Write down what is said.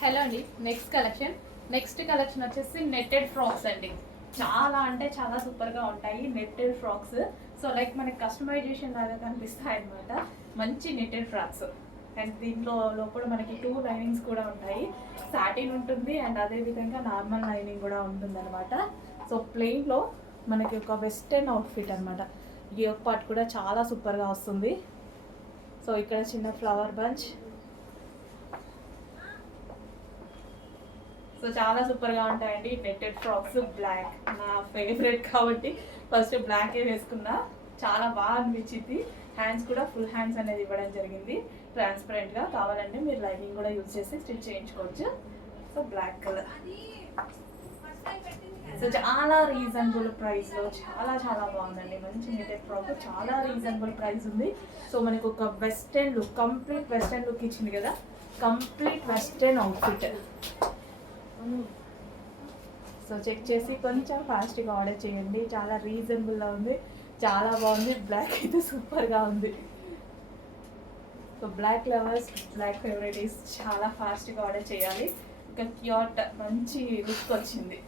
Hello అండి. Next collection వచ్చేసి netted frocks అండి. చాలా అంటే చాలా సూపర్గా ఉంటాయి నెట్టెడ్ ఫ్రాక్స్. సో లైక్ మనకి కస్టమైజేషన్ లాగా కనిపిస్తాయి అనమాట. మంచి నెట్టెడ్ ఫ్రాక్స్ అండ్ దీంట్లో లోపల మనకి 2 లైనింగ్స్ కూడా ఉంటాయి. సాటిన్ ఉంటుంది అండ్ అదేవిధంగా నార్మల్ లైనింగ్ కూడా ఉంటుంది అనమాట. సో ప్లెయిన్లో మనకి ఒక వెస్టర్న్ అవుట్ఫిట్ అనమాట. ఈ యొక్క పార్ట్ కూడా చాలా సూపర్గా వస్తుంది. సో ఇక్కడ చిన్న ఫ్లవర్ బంచ్. సో చాలా సూపర్గా ఉంటాయండి నెట్టెడ్ ఫ్రాక్స్. బ్లాక్ నా ఫేవరెట్ కాబట్టి ఫస్ట్ బ్లాకే వేసుకున్నా. చాలా బాగా అనిపించింది. హ్యాండ్స్ కూడా ఫుల్ హ్యాండ్స్ అనేది ఇవ్వడం జరిగింది ట్రాన్స్పరెంట్గా. కావాలంటే మీరు లైనింగ్ కూడా యూజ్ చేసి స్టిచ్ చేయించుకోవచ్చు. So black colour. సో చాలా రీజనబుల్ ప్రైస్లో చాలా చాలా బాగుందండి. మంచి నెట్టెడ్ ఫ్రాక్, చాలా రీజనబుల్ ప్రైస్ ఉంది. సో మనకు ఒక western look, complete western look ఇచ్చింది కదా. Complete western outfit. So check చేసి కొంచెం ఫాస్ట్గా ఆర్డర్ చేయండి. చాలా రీజనబుల్గా ఉంది, చాలా బాగుంది. బ్లాక్ అయితే సూపర్గా ఉంది. సో బ్లాక్ లవర్స్, బ్లాక్ ఫేవరెటీస్ చాలా ఫాస్ట్గా ఆర్డర్ చేయాలి. ఇంకా క్యూట్ మంచి లుక్ వచ్చింది.